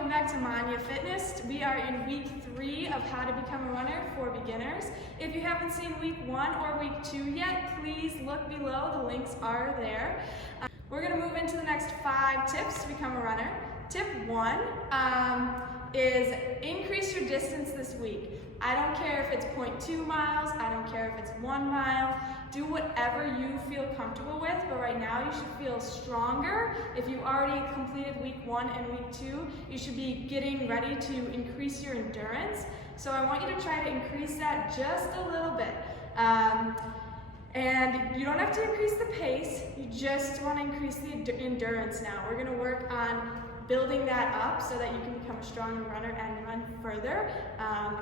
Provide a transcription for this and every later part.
welcome back to Manya Fitness. We are in week 3 of how to become a runner for beginners. If you haven't seen week 1 or week 2 yet, please look below, the links are there. We're going to move into the next 5 tips to become a runner. Tip 1 is increase your distance this week. I don't care if it's 0.2 miles, I don't care if it's 1 mile, do whatever you feel comfortable with, but right now you should feel stronger. If you already completed week 1 and week 2, you should be getting ready to increase your endurance. So I want you to try to increase that just a little bit. And you don't have to increase the pace, you just want to increase the endurance now. We're going to work on building that up so that you can become a stronger runner and run further,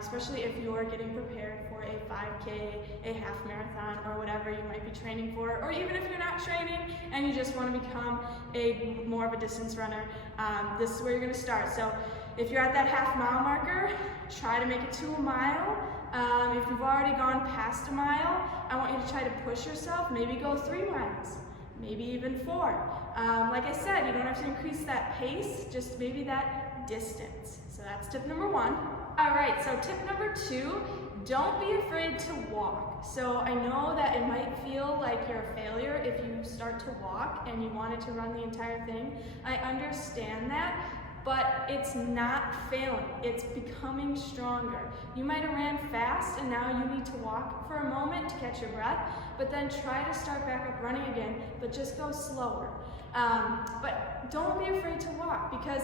especially if you're getting prepared for a 5K, a half marathon, or whatever you might be training for, or even if you're not training and you just want to become more of a distance runner, this is where you're going to start. So if you're at that half mile marker, try to make it to a mile. If you've already gone past a mile, I want you to try to push yourself, maybe go 3 miles. Maybe even 4. Like I said, you don't have to increase that pace, just maybe that distance. So that's tip number 1. All right, so tip number 2, don't be afraid to walk. So I know that it might feel like you're a failure if you start to walk and you wanted to run the entire thing. I understand that, but it's not failing, it's becoming stronger. You might have ran fast and now you need to walk for a moment to catch your breath, but then try to start back up running again, but just go slower. But don't be afraid to walk, because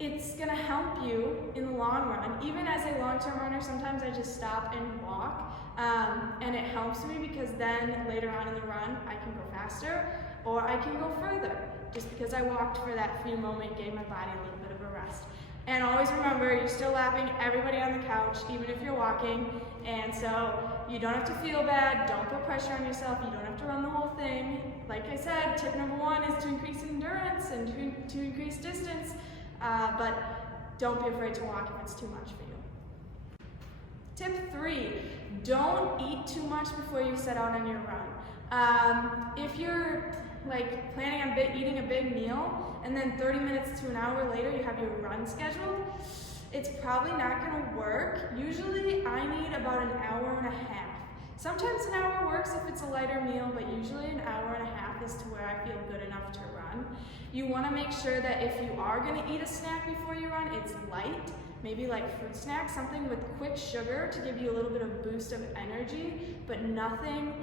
it's gonna help you in the long run. Even as a long-term runner, sometimes I just stop and walk, and it helps me because then later on in the run, I can go faster or I can go further, just because I walked for that few moment, gave my body a little bit of a rest. And always remember, you're still lapping everybody on the couch, even if you're walking, and so you don't have to feel bad, don't put pressure on yourself, you don't have to run the whole thing. Like I said, tip number 1 is to increase endurance and to increase distance, but don't be afraid to walk if it's too much for you. Tip 3, don't eat too much before you set out on your run. If you're planning on eating a big meal and then 30 minutes to an hour later you have your run scheduled, it's probably not going to work. Usually I need about an hour and a half. Sometimes an hour works if it's a lighter meal, but usually an hour and a half is to where I feel good enough to run. You want to make sure that if you are going to eat a snack before you run, it's light, maybe like fruit snacks, something with quick sugar to give you a little bit of boost of energy, but nothing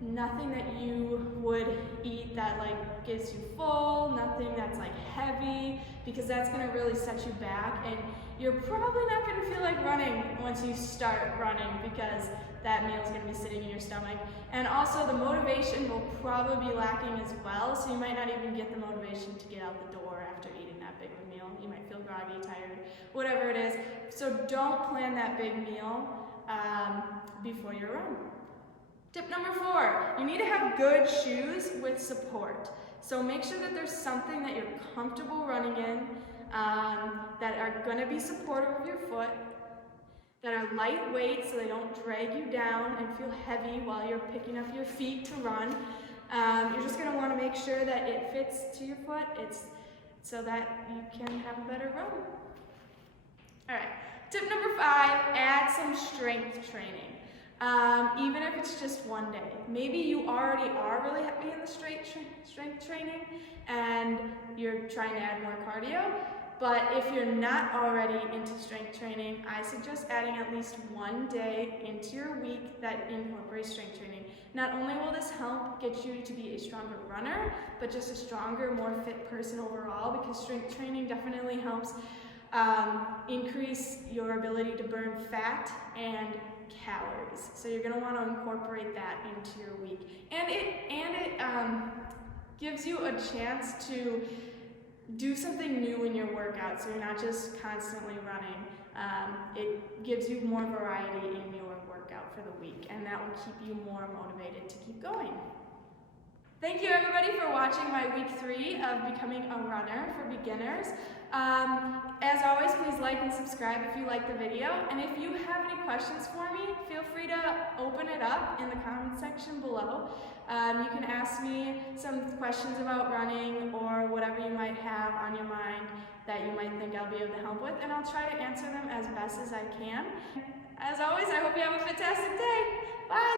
that you would eat that gets you full, nothing that's heavy, because that's going to really set you back, and you're probably not going to feel like running once you start running, because that meal is going to be sitting in your stomach. And also the motivation will probably be lacking as well, so you might not even get the motivation to get out the door after eating that big of a meal. You might feel groggy, tired, whatever it is. So don't plan that big meal before your run. Tip number 4, you need to have good shoes with support. So make sure that there's something that you're comfortable running in, that are going to be supportive of your foot, that are lightweight so they don't drag you down and feel heavy while you're picking up your feet to run. You're just going to want to make sure that it fits to your foot, so that you can have a better run. Alright, tip number 5, add some strength training. Even if it's just one day. Maybe you already are really heavy in the strength training and you're trying to add more cardio, but if you're not already into strength training, I suggest adding at least one day into your week that incorporates strength training. Not only will this help get you to be a stronger runner, but just a stronger, more fit person overall, because strength training definitely helps increase your ability to burn fat and calories. So you're going to want to incorporate that into your week. And it gives you a chance to do something new in your workout, so you're not just constantly running. It gives you more variety in your workout for the week, and that will keep you more motivated to keep going. Thank you everybody for watching my week 3 of becoming a runner for beginners. As always, please like and subscribe if you like the video. And if you have any questions for me, feel free to open it up in the comment section below. You can ask me some questions about running or whatever you might have on your mind that you might think I'll be able to help with, and I'll try to answer them as best as I can. As always, I hope you have a fantastic day. Bye!